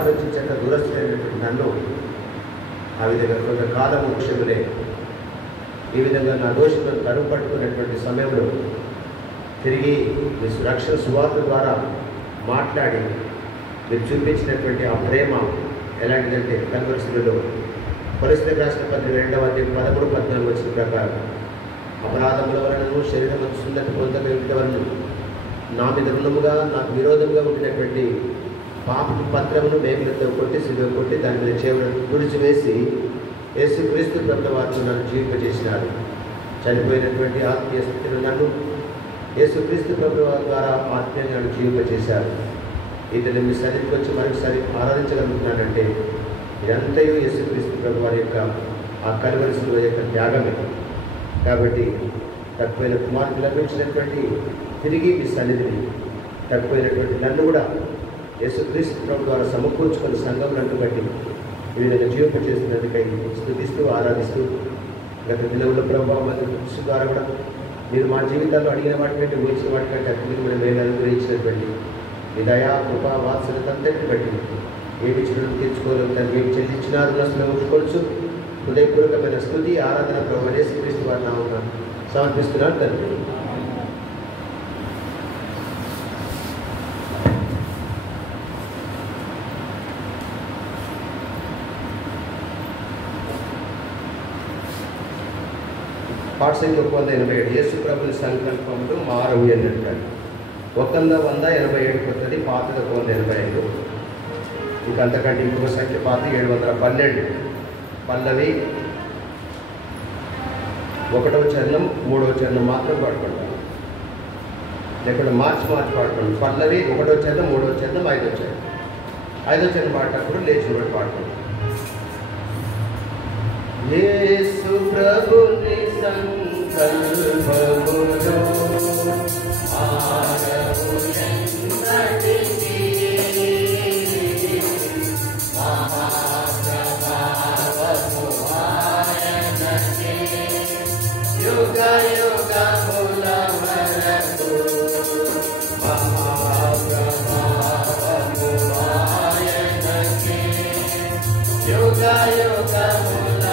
ఆలోచించేంత దూరస్థైనటువంటి నన్ను ఆ విధంగా కొంతకాలం ముఖ్యములే ఈ విధంగా నా దోషులను తరువు పట్టుకున్నటువంటి సమయంలో తిరిగి మీ రక్షణ సువార్త ద్వారా మాట్లాడి మీరు చూపించినటువంటి ఆ ప్రేమ ఎలాంటిదంటే కన్వర్సులలో పరిస్థితి రాష్ట్ర పత్రిక 2వ అధ్యాయం 13-14 వచ్చిన ప్రకారం అపరాధముల వలనను శరీరం సుందర పొందగలిగిన వలన నా మీద రుణముగా నాకు విరోధంగా ఉండినటువంటి పాపపు పత్రమును మేకులతో కొట్టి సిలువ కొట్టి దాని మీద చేతులను తుడిచివేసి యేసుక్రీస్తు ప్రభువు వారు నన్ను జీవింపజేసినారు. చనిపోయినటువంటి ఆత్మీయ స్థితిలో నన్ను యేసుక్రీస్తు ప్రభువు ద్వారా ఆత్మీయంగా నన్ను జీవింపజేశారు. ఇతను మీ సన్నిధికి వచ్చి మరొకసారి ఆరాధించగలుగుతున్నానంటే ఇదంతయు యేసుక్రీస్తు ప్రభువు వారి యొక్క ఆ కల్వరి శిలువ యొక్క త్యాగమే. కాబట్టి తక్కువైన కుమారుడు లభించినటువంటి తిరిగి మీ సన్నిధిని తక్కువైనటువంటి నన్ను కూడా యేసుక్రీస్తు ప్రభు ద్వారా సమకూర్చుకొని సంఘములను బట్టి ఈ విధంగా జీవింపజేస్తున్నందుకై స్తుతిస్తూ ఆరాధిస్తూ గత దినంలో ప్రభావ మరియు కృషి ద్వారా కూడా మీరు మా జీవితాల్లో అడిగిన వాటికంటే ఊహించిన వాటికంటే అత్యధికమైన మేలు అనుగ్రహించినటువంటి మీ దయా కృపా వాత్సల్యతంతటిని బట్టి ఏమి చిరులను తీర్చుకోగలుగుతాను మీకు చెల్లించినారు నష్టం ఉంచుకోవచ్చు. హృదయపూర్వకమైన స్తుతి ఆరాధన ప్రభు యేసుక్రీస్తు వారి నామమున సమర్పిస్తున్నాను తండ్రి. పాఠశాల 187 యేసు ప్రభుని సంకల్పములు మారవు అని అంటారు. 187 కొత్తది, పాతది 185. ఇంకా అంతకంటే ఇంకొక సంఖ్య పాత 712. పల్లవి 1వ చరణం 3వ చరణం మాత్రం పాడుకుంటాం, లేకుండా మార్చి పాడుకుంటాం. పల్లవి 1వ చరణం 3వ చరణం 5వ చరణం. 5వ చరణం పాడేటప్పుడు లేచి కూడా పాడుకుంటాం. యేసు ప్రభుని సంకల్పములో మారవు ఎన్నటికీ, మహాప్రభావము ఆయనకే యుగ యుగముల వరకు. మహాప్రభావము ఆయనకే యుగ యుగముల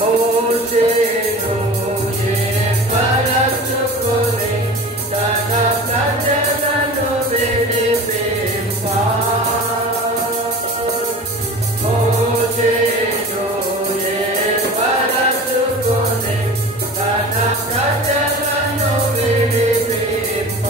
మోషేను ఏర్పరచుకొని తన ప్రజలను విడిపింప. మోషేను ఏర్పరచుకొని తన ప్రజలను విడిపింప.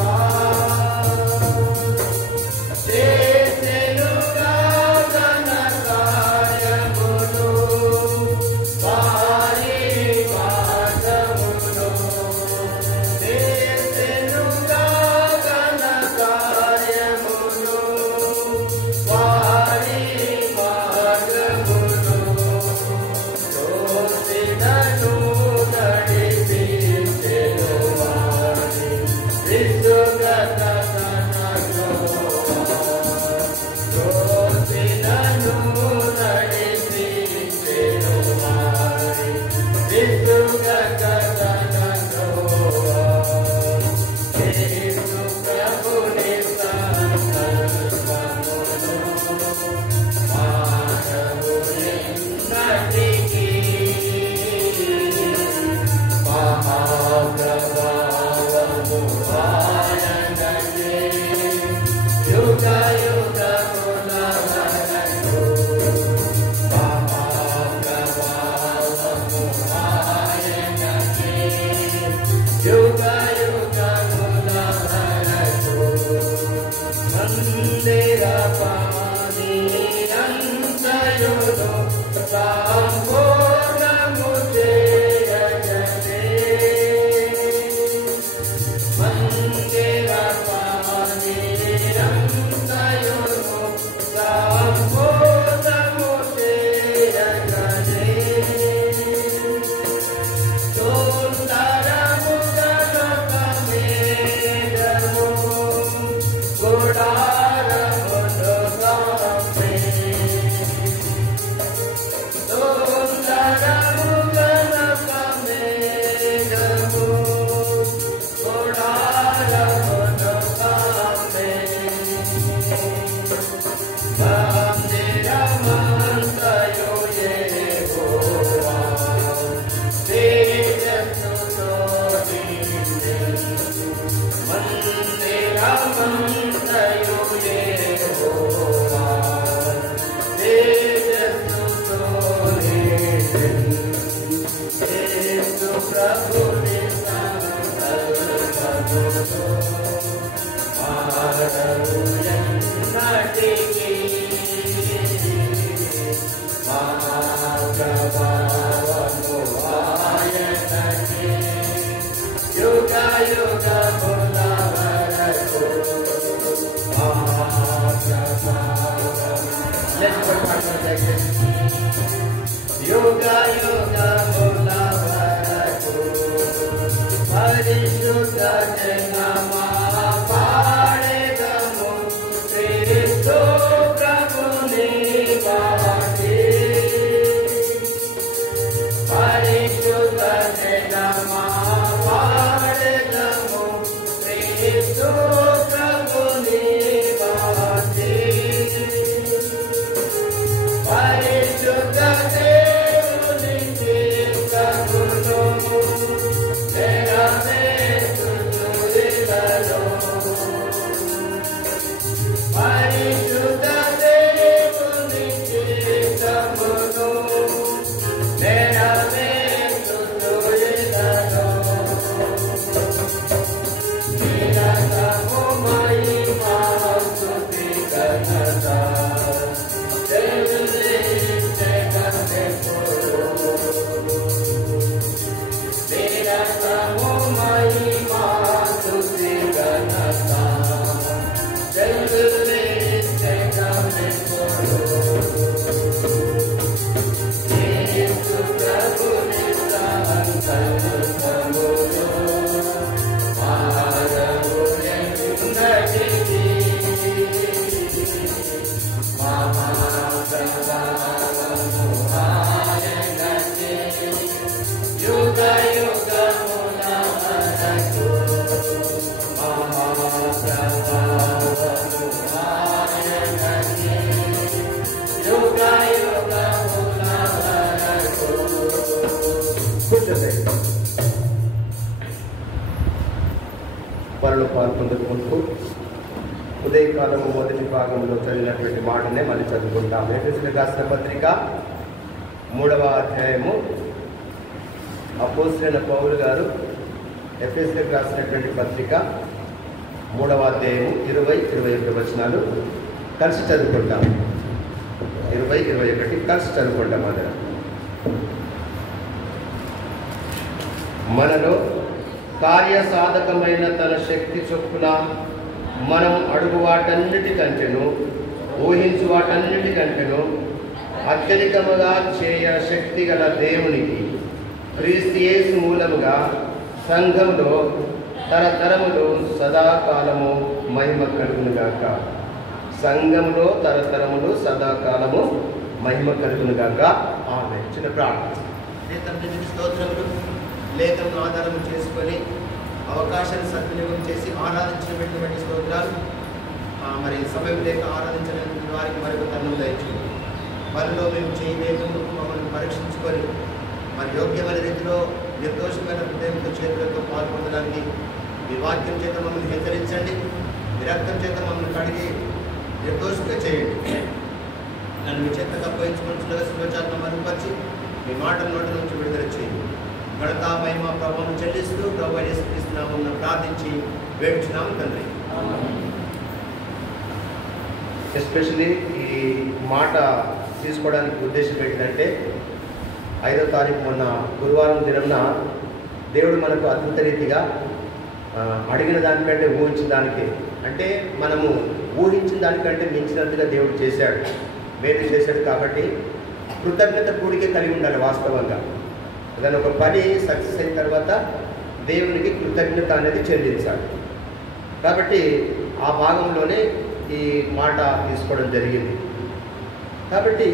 పనులు పాల్పొందుకుంటూ ఉదయకాలము మొదటి భాగంలో చదివినటువంటి మాటనే మళ్ళీ చదువుకుంటాం. ఎఫెసీయులకు రాసిన పత్రిక 3వ అధ్యాయము అపోస్తలుడైన పౌలు గారు ఎఫెసీయులకు రాసినటువంటి పత్రిక 3వ అధ్యాయము 20-21 వచనాలు కలిసి చదువుకుంటాం. 20-21 కలిసి చదువుకుంటాం. మనలో కార్యసాధకమైన తన శక్తి చొప్పున మనం అడుగు వాటన్నిటికంటేను ఊహించు వాటన్నిటికంటేను అత్యధికముగా చేయ శక్తి గల దేవునికి క్రీస్తు యేసు మూలముగా సంఘంలో తరతరములు సదాకాలము మహిమ కలుగునుగాక. సంఘంలో తరతరములు సదాకాలము మహిమ కలుగునుగాక. ఆమె చిన్న ప్రార్థన. స్తోత్రములు లేఖను ఆధారం చేసుకొని అవకాశాన్ని సద్వినియోగం చేసి ఆరాధించినటువంటి స్తోత్రాలు. మరి సమయం లేక ఆరాధించినటువంటి వారికి మరొక తరుణం దయచేయండి. వారిలో మేము చేయలేము, మమ్మల్ని పరీక్షించుకొని మరి యోగ్యమైన రీతిలో నిర్దోషమైన హృదయంతో చేతులతో పాల్పొందడానికి మీ వాక్యం చేత మమ్మల్ని హెచ్చరించండి. మీ రక్తం చేత మమ్మల్ని కడిగి నిర్దోషంగా చేయండి. నన్ను మీ చేత అప్పగించుకుంటున్నగా శుభచారణ మరుగుపరిచి మీ మాటల నోటి నుంచి విడుదల చేయండి. ఘనత మహిమ ప్రభావం చెల్లిస్తూ ప్రభు యేసుక్రీస్తు నామమున ప్రార్థించి వేడుచున్నాము తండ్రి. ఎస్పెషలీ ఈ మాట తీసుకోవడానికి ఉద్దేశం ఏంటంటే 5వ తారీఖు మొన్న గురువారం దినంన దేవుడు మనకు అద్భుత రీతిగా అడిగిన దానికంటే ఊహించిన దానికి అంటే మనము ఊహించిన దానికంటే మించినట్టుగా దేవుడు చేశాడు, మేలు చేశాడు. కాబట్టి కృతజ్ఞత కూడికే కలిగి ఉండాలి. వాస్తవంగా ఏదైనా ఒక పని సక్సెస్ అయిన తర్వాత దేవునికి కృతజ్ఞత అనేది చెల్లించాలి. కాబట్టి ఆ భాగంలోనే ఈ మాట తీసుకోవడం జరిగింది. కాబట్టి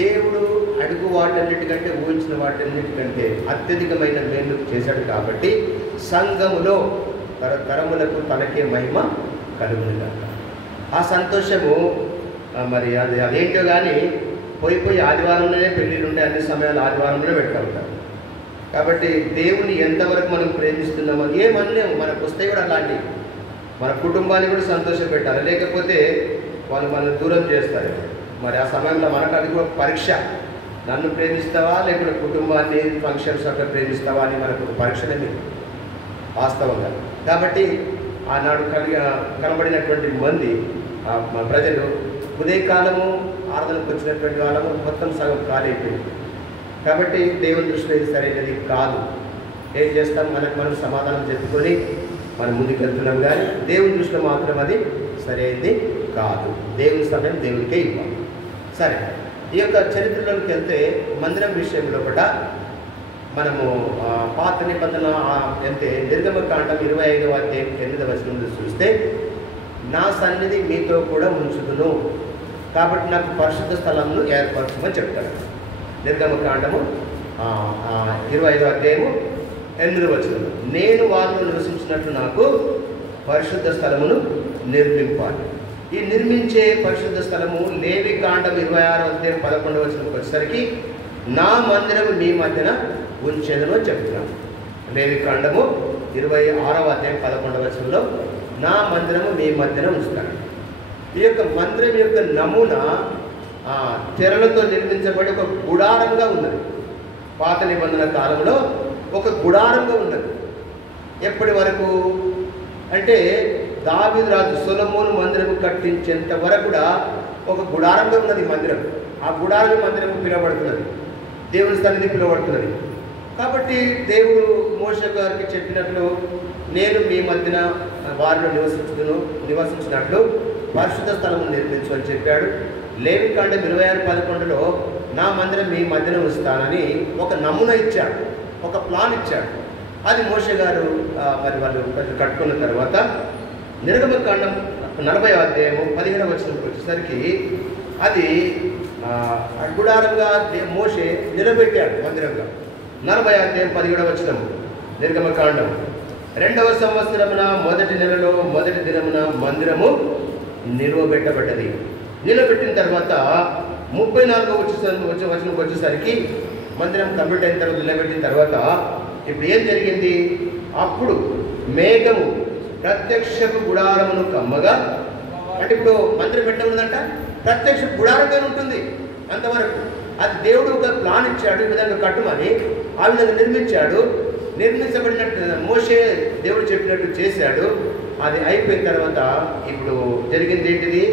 దేవుడు అడుగు వాటన్నిటికంటే ఊహించిన వాటన్నిటికంటే అత్యధికమైన మేలు చేశాడు. కాబట్టి సంఘములో తరములకు తనకే మహిమ కలుగునుగాక. ఆ సంతోషము మరి అదేంటో కానీ పోయి ఆదివారంలోనే పెళ్ళిళ్ళు ఉండే అన్ని సమయాలు ఆదివారంలోనే పెడతా ఉంటారు. కాబట్టి దేవుని ఎంతవరకు మనం ప్రేమిస్తున్నామో ఏమనలేము. మనకు వస్తే కూడా అలాంటివి మన కుటుంబాన్ని కూడా సంతోషం పెట్టాలి, లేకపోతే వాళ్ళు మనల్ని దూరం చేస్తారు. మరి ఆ సమయంలో మనకు అది కూడా పరీక్ష. నన్ను ప్రేమిస్తావా లేకపోతే కుటుంబాన్ని ఫంక్షన్స్ అట్లా ప్రేమిస్తావా అని మనకు పరీక్షనే వాస్తవంగా. కాబట్టి ఆనాడు కనబడినటువంటి మంది ప్రజలు ఉదయకాలము ఆరాధనకు వచ్చినటువంటి వాళ్ళము మొత్తం సగం ఖాళీ అయిపోయింది. కాబట్టి దేవుని దృష్టిలో ఇది సరైనది కాదు. ఏం చేస్తాం, మనకు మనం సమాధానం చెప్పుకొని మనం ముందుకు వెళ్తున్నాం, కానీ దేవుని దృష్టిలో మాత్రం అది సరైనది కాదు. దేవుని సమయం దేవునికే ఇవ్వాలి. సరే, ఈ యొక్క చరిత్రలోకి వెళ్తే మందిరం విషయంలో కూడా మనము పాత నిబంధన అంటే నిర్గమకాండం 25వ అధ్యాయం 8వ వచనం చూస్తే, నా సన్నిధి మీతో కూడా ఉంచుదును కాబట్టి నాకు పరిశుద్ధ స్థలంను ఏర్పరచమని చెప్తాడు. నిర్గమకాండము 25వ అధ్యాయము 8వ వచనం, నేను వారిలో నివసించినట్లు నాకు పరిశుద్ధ స్థలమును నిర్మింపాలి. ఈ నిర్మించే పరిశుద్ధ స్థలము లేవికాండం 26వ అధ్యాయం 11వ వచనంకి వచ్చేసరికి నా మందిరము మీ మధ్యన ఉంచేదను చెప్తున్నాను. లేవికాండము 26వ అధ్యాయం 11వ వచనంలో నా మందిరము మీ మధ్యన ఉంచుతాను. ఈ యొక్క మందిరం యొక్క నమూనా తెరలతో నిర్మించబడి ఒక గుడారంగా ఉన్నది. పాత నిబంధన కాలంలో ఒక గుడారంగా ఉన్నది. ఎప్పటి వరకు అంటే దావీదు రాజు సొలొమోను మందిరం కట్టించేంత వరకు కూడా ఒక గుడారంగా ఉన్నది మందిరం. ఆ గుడారం మందిరం పిలువబడుతున్నది, దేవుని సన్నిధి పిలువబడుతున్నది. కాబట్టి దేవుడు మోషే గారికి చెప్పినట్లు, నేను మీ మధ్యన వారిలో నివసించినట్లు పరిశుద్ధ స్థలము నిర్మించు అని చెప్పాడు. లేవికాండం 26:11లో నా మందిరం మీ మధ్యన ఉంచుతానని ఒక నమూనా ఇచ్చాడు, ఒక ప్లాన్ ఇచ్చాడు. అది మోషే గారు మరి వాళ్ళు కట్టుకున్న తర్వాత నిర్గమకాండం 40వ అధ్యాయము 15వ వచనంకి వచ్చేసరికి అది గుడారంగా మోషే నిలబెట్టాడు మందిరంగా. 40వ అధ్యాయం 17వ వచనం నిర్గమకాండం, 2వ సంవత్సరమున మొదటి నెలలో మొదటి దినమున మందిరము నిలవబెట్టబడ్డది. నిలబెట్టిన తర్వాత 34వ వచనంకి వచ్చేసరికి మందిరం కంప్లీట్ అయిన తర్వాత నిలబెట్టిన తర్వాత ఇప్పుడు ఏం జరిగింది, అప్పుడు మేఘము ప్రత్యక్షపు గుడారమును కమ్మగా, అంటే ఇప్పుడు మందిరం పెట్టబడిందంట ప్రత్యక్ష గుడారంగా ఉంటుంది అంతవరకు. అది దేవుడు ఒక ప్లాన్ ఇచ్చాడు, ఈ విధంగా కట్టుమని, ఆ విధంగా నిర్మించాడు. నిర్మించబడినట్టు మోషే దేవుడు చెప్పినట్టు చేశాడు. అది అయిపోయిన తర్వాత ఇప్పుడు జరిగింది ఏంటిది,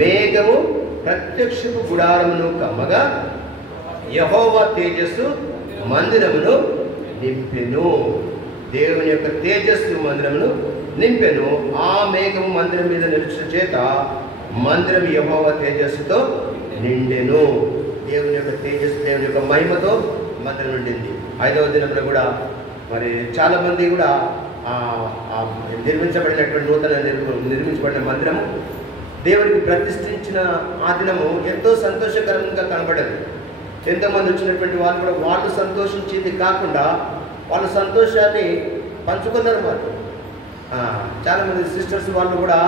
మేఘము ప్రత్యక్షపు గుడారమును కమ్మగా యెహోవా తేజస్సు మందిరమును నింపెను. దేవుని యొక్క తేజస్సు మందిరమును నింపెను. ఆ మేఘము మందిరం మీద నిలిచిన చేత మందిరం యెహోవా తేజస్సుతో నిండెను. దేవుని యొక్క తేజస్సు, దేవుని యొక్క మహిమతో మందిరం నిండింది. 5వ దినంలో కూడా మరి చాలామంది కూడా నిర్మించబడినటువంటి నిర్మించబడిన మందిరము దేవుడికి ప్రతిష్ఠించిన ఆ దినము ఎంతో సంతోషకరంగా కనబడదు. ఎంతోమంది వచ్చినటువంటి వాళ్ళు కూడా వాళ్ళు సంతోషించింది కాకుండా వాళ్ళ సంతోషాన్ని పంచుకున్నారు. వాళ్ళు చాలామంది సిస్టర్స్ వాళ్ళు కూడా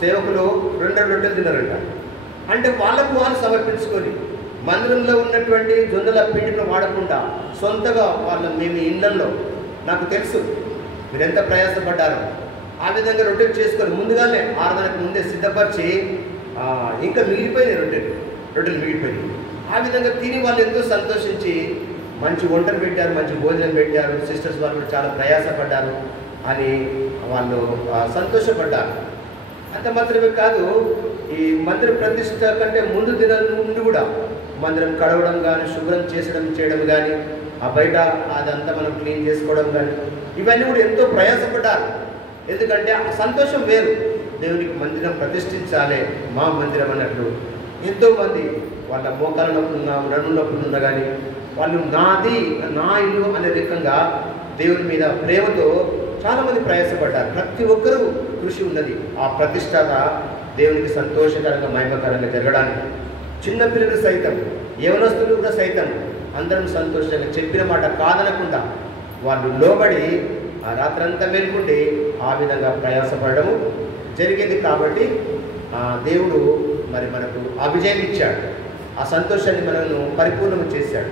సేవకులు 2 రొట్టెలు తిన్నారంట. అంటే వాళ్ళకు వాళ్ళు సమర్పించుకొని మందిరంలో ఉన్నటువంటి జొన్నల పిండిని వాడకుండా సొంతగా మేము ఇళ్లలో, నాకు తెలుసు మీరు ఎంత ప్రయాసపడ్డారో, ఆ విధంగా రొట్టెలు చేసుకొని ముందుగానే ఆరాధనకు ముందే సిద్ధపరిచి ఇంకా మిగిలిపోయినాయి రొట్టెలు మిగిలిపోయినాయి. ఆ విధంగా తిని వాళ్ళు ఎంతో సంతోషించి మంచి వంటలు పెట్టారు, మంచి భోజనం పెట్టారు. సిస్టర్స్ వాళ్ళు చాలా ప్రయాసపడ్డారు అని వాళ్ళు సంతోషపడ్డారు. అంత మాత్రమే కాదు, ఈ మందిర ప్రతిష్ట కంటే ముందు దినం నుండి కూడా మందిరం కడవడం కానీ, శుభ్రం చేయడం కానీ, ఆ బయట అదంతా మనం క్లీన్ చేసుకోవడం కానీ, ఇవన్నీ కూడా ఎంతో ప్రయాసపడ్డారు. ఎందుకంటే ఆ సంతోషం వేరు. దేవునికి మందిరం ప్రతిష్ఠించాలి, మా మందిరం అన్నట్లు. ఎంతోమంది వాళ్ళ మోకాల నొప్పులున్నా, నడుము నొప్పులున్నా కానీ వాళ్ళు నాది, నా ఇల్లు అనే రకంగా దేవుని మీద ప్రేమతో చాలామంది ప్రయాసపడ్డారు. ప్రతి ఒక్కరూ కృషి ఉన్నది ఆ ప్రతిష్టత దేవునికి సంతోషకరంగా, మహిమకరంగా జరగడానికి. చిన్నపిల్లలు సైతం, యవనస్తులు కూడా సైతం అందరం సంతోషంగా చెప్పిన మాట కాదనకుండా వాళ్ళు లోబడి ఆ రాత్రంతా మేల్కుండి ఆ విధంగా ప్రయాసపడము జరిగింది. కాబట్టి దేవుడు మరి మనకు అభిజయం ఇచ్చాడు, ఆ సంతోషాన్ని మనను పరిపూర్ణం చేశాడు.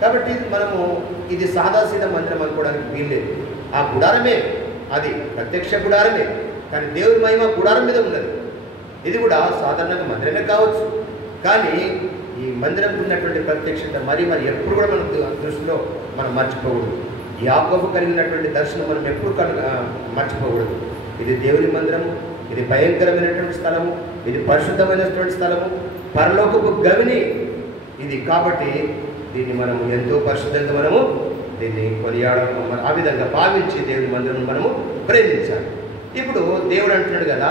కాబట్టి మనము ఇది సాదాసీదా మందిరం అనుకోవడానికి వీల్లేదు. ఆ గుడారమే, అది ప్రత్యక్ష గుడారమే, కానీ దేవుడి మహిమ గుడారం మీద ఉన్నది. ఇది కూడా సాధారణంగా మందిరమే కావచ్చు, కానీ ఈ మందిరం ఉన్నటువంటి ప్రత్యక్షత మరి ఎప్పుడు కూడా మన దృష్టిలో మనం మర్చిపోకూడదు. యాకోబు కలిగినటువంటి దర్శనం మనం ఎప్పుడు మర్చిపోకూడదు. ఇది దేవుని మందిరము, ఇది భయంకరమైనటువంటి స్థలము, ఇది పరిశుద్ధమైనటువంటి స్థలము, పరలోకపు గవిని ఇది. కాబట్టి దీన్ని మనము ఎంతో పరిశుద్ధంగా మనము దీన్ని కొనియాడము, ఆ విధంగా భావించి దేవుని మందిరం మనము ప్రేమించాలి. ఇప్పుడు దేవుడు అంటున్నాడు కదా,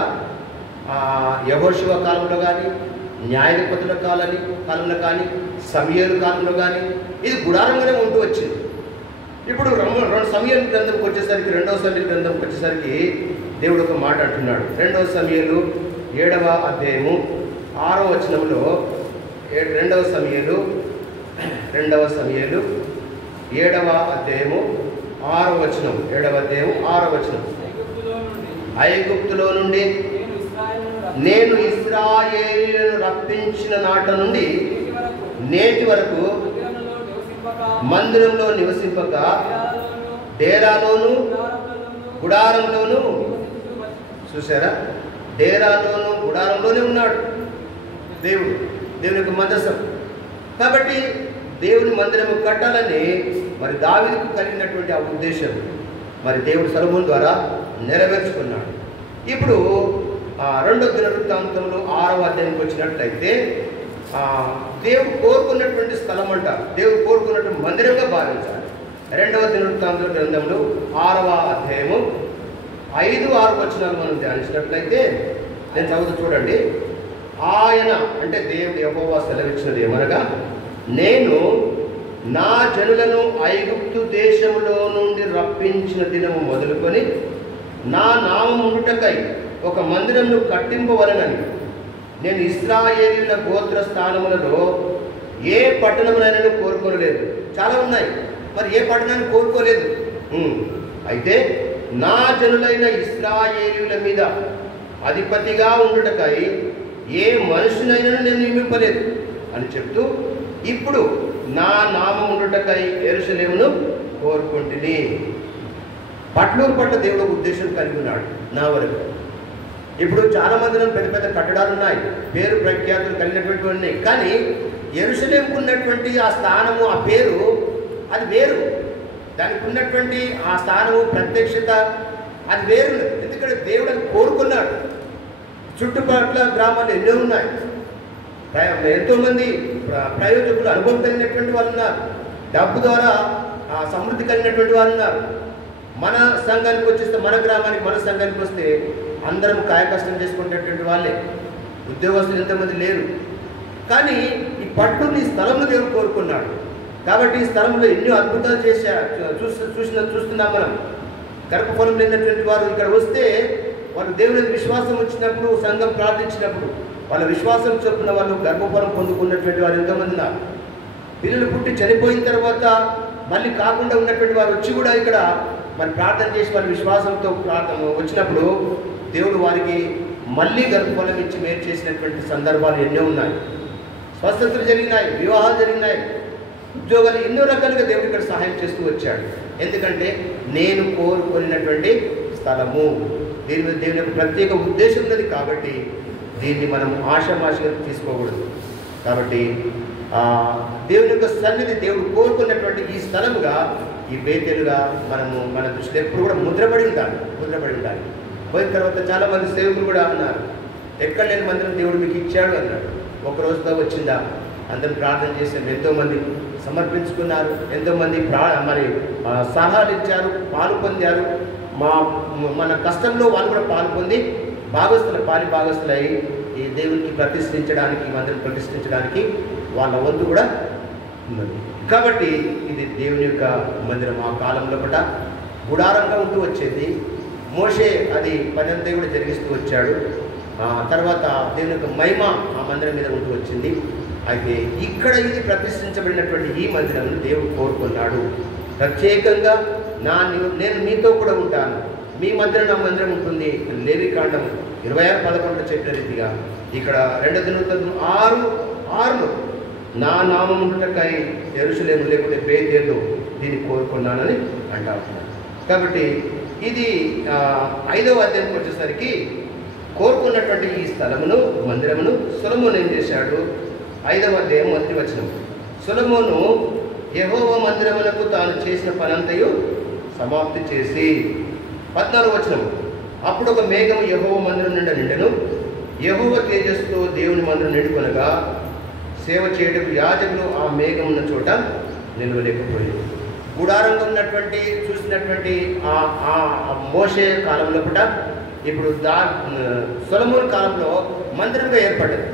యెహోషువ కాలంలో కానీ, న్యాయాధిపతుల కాలంలో కానీ, సమూయేలు కాలంలో కానీ ఇది గుడారంగానే ఉంటూ వచ్చింది. ఇప్పుడు సమూయేలు గ్రంథంకి వచ్చేసరికి, రెండవ సమూయేలు గ్రంథంకి వచ్చేసరికి దేవుడు ఒక మాట అంటున్నాడు. రెండవ సమూయేలు 7వ అధ్యాయము 6వ వచనంలో, రెండవ సమూయేలు 7వ అధ్యాయము 6వ వచనం, 7వ అధ్యాయం 6వ వచనం. ఐగుప్తులో నుండి నేను ఇశ్రాయేలును రప్పించిన నాట నుండి నేటి వరకు మందిరంలో నివసింపక డేరాలోను గుడారంలోను, చూసారా, డేరాలోను గుడారంలోనే ఉన్నాడు దేవుని యొక్క మందసం. కాబట్టి దేవుని మందిరము కట్టాలని మరి దావీదుకు కలిగినటువంటి ఆ ఉద్దేశం మరి దేవుడు సొలొమోను ద్వారా నెరవేర్చుకున్నాడు. ఇప్పుడు 2వ దినవృత్తాంతంలో 6వ అధ్యాయానికి వచ్చినట్లయితే దేవుడు కోరుకున్నటువంటి స్థలం అంట, దేవుడు కోరుకున్నటువంటి మందిరంగా భావించాలి. 2వ దినవృత్తాంత గ్రంథంలో 6వ అధ్యాయము 5-6 వచనాలు మనం ధ్యానించినట్లయితే, నేను చదువుతూ చూడండి. ఆయన అంటే దేవుడు యెహోవా సెలవిచ్చినది ఏమనగా, నేను నా జనులను ఐగుప్తు దేశంలో నుండి రప్పించిన దినము మొదలుకొని నా నామము ఉండుటకై ఒక మందిరమును కట్టింపవలనని నేను ఇశ్రాయేలీయుల గోత్ర స్థానములలో ఏ పట్టణమునైనా కోరుకోలేదు. చాలా ఉన్నాయి, మరి ఏ పట్టణాన్ని కోరుకోలేదు. అయితే నా జనులైన ఇశ్రాయేలీయుల మీద అధిపతిగా ఉండుటకై ఏ మనుషునైనా నేను నియమింపలేదు అని చెప్తూ, ఇప్పుడు నా నామం ఉండుటకై యెరూషలేమును కోరుకుంటుని. పట్లూరు పట్ల దేవుడు ఉద్దేశం కలిగి ఉన్నాడు నా వరకు. ఇప్పుడు చాలా మందిలో పెద్ద పెద్ద కట్టడాలు ఉన్నాయి, పేరు ప్రఖ్యాతులు కలిగినటువంటి ఉన్నాయి, కానీ యెరూషలేముకు ఉన్నటువంటి ఆ స్థానము, ఆ పేరు అది వేరు. దానికి ఉన్నటువంటి ఆ స్థానము, ప్రత్యక్షత అది వేరు. ఎందుకంటే దేవుడు అది కోరుకున్నాడు. చుట్టుపక్కల గ్రామాలు ఎన్నో ఉన్నాయి, ఎంతోమంది ప్రయోజకులు, అనుభవం కలిగినటువంటి వాళ్ళు ఉన్నారు, డబ్బు ద్వారా సమృద్ధి కలిగినటువంటి వాళ్ళు ఉన్నారు. మన సంఘానికి వచ్చేస్తే, మన గ్రామానికి, మన సంఘానికి వస్తే అందరం కాయకష్టం చేసుకునేటువంటి వాళ్ళే, ఉద్యోగస్తులు ఎంతమంది లేరు. కానీ ఈ పట్టుని స్థలంలో దేవుడు కోరుకున్నాడు. కాబట్టి ఈ స్థలంలో ఎన్నో అద్భుతాలు చూస్తున్నాం మనం. గర్భఫలం లేనటువంటి వారు ఇక్కడ వస్తే వాళ్ళు దేవుని విశ్వాసం వచ్చినప్పుడు, సంఘం ప్రార్థించినప్పుడు వాళ్ళ విశ్వాసం చొప్పున వాళ్ళు గర్భఫలం పొందుకున్నటువంటి వారు ఎంతోమంది ఉన్నారు. పిల్లలు పుట్టి చనిపోయిన తర్వాత మళ్ళీ కాకుండా ఉన్నటువంటి వారు వచ్చి కూడా ఇక్కడ మరి ప్రార్థన చేసి వాళ్ళ విశ్వాసంతో ప్రార్థన వచ్చినప్పుడు దేవుడు వారికి మళ్ళీ గర్భఫలం ఇచ్చి మేలు చేసినటువంటి సందర్భాలు ఎన్నో ఉన్నాయి. స్వస్థతలు జరిగినాయి, వివాహాలు జరిగినాయి, ఉద్యోగాలు, ఎన్నో రకాలుగా దేవుడు ఇక్కడ సహాయం చేస్తూ వచ్చాడు. ఎందుకంటే నేను కోరుకున్నటువంటి స్థలము, దీని మీద దేవుని యొక్క ప్రత్యేక ఉద్దేశం ఉన్నది. కాబట్టి దీన్ని మనం ఆషామాషిగా తీసుకోకూడదు. కాబట్టి దేవుని యొక్క సన్నిధి, దేవుడు కోరుకున్నటువంటి ఈ స్థలముగా, ఈ బేతేలుగా మన దృష్టి ఎప్పుడు కూడా ముద్రపడి ఉండాలి. పోయిన తర్వాత చాలామంది సేవకులు కూడా అన్నారు, ఎక్కడ లేని మందిరం దేవుడు మీకు ఇచ్చాడు అన్నాడు. ఒక రోజుతో వచ్చిందా? అందరం ప్రార్థన చేశారు, ఎంతోమంది సమర్పించుకున్నారు, ఎంతోమంది మరి సలహాలు ఇచ్చారు, పాలు పొందారు. మన కష్టంలో వాళ్ళు కూడా పాలు పొంది భాగస్థులై ఈ దేవునికి ప్రతిష్ఠించడానికి, మందిరం ప్రతిష్ఠించడానికి వాళ్ళ వంతు కూడా ఉన్నది. కాబట్టి ఇది దేవుని యొక్క మందిరం. ఆ కాలంలో కూడా గుడారంగా ఉంటూ వచ్చేది. మోషే అది పని అంతా కూడా జరిగిస్తూ వచ్చాడు. తర్వాత దేవుని యొక్క మహిమ ఆ మందిరం మీద ఉంటూ వచ్చింది. అయితే ఇక్కడ ఇది ప్రతిష్ఠించబడినటువంటి ఈ మందిరం దేవుడు కోరుకున్నాడు. ప్రత్యేకంగా నేను మీతో కూడా ఉంటాను, మీ మధ్యలో నా మందిరం ఉంటుంది. లేవికాండం 26:11 చెప్పిన రీతిగా ఇక్కడ 2 దినవృత్తాంతం 6:6 నా నామమునకై యెరూషలేము లేకపోతే బేతేలు దీన్ని కోరుకున్నానని అంటా ఉంటున్నాను. కాబట్టి ఇది 5వ అధ్యాయంకి వచ్చేసరికి కోరుకున్నటువంటి ఈ స్థలమును మందిరమును సొలొమోను ఏం చేశాడు? 5వ అధ్యాయం 1వ వచనం. సొలొమోను యెహోవా మందిరమునకు తాను చేసిన పనంతయు సమాప్తి చేసి 14వ వచనం. అప్పుడు ఒక మేఘము యెహోవా మందిరం నిండా నిండెను. యెహోవా తేజస్సుతో దేవుని మందిరం నిండుకొనగా సేవ చేయటకు యాజకులు ఆ మేఘం ఉన్న చోట నిలవలేకపోయింది. గుడారంలో ఉన్నటువంటి చూసినటువంటి మోషే కాలంలో కూడా ఇప్పుడు సొలొమోను కాలంలో మందిరంగా ఏర్పడ్డది.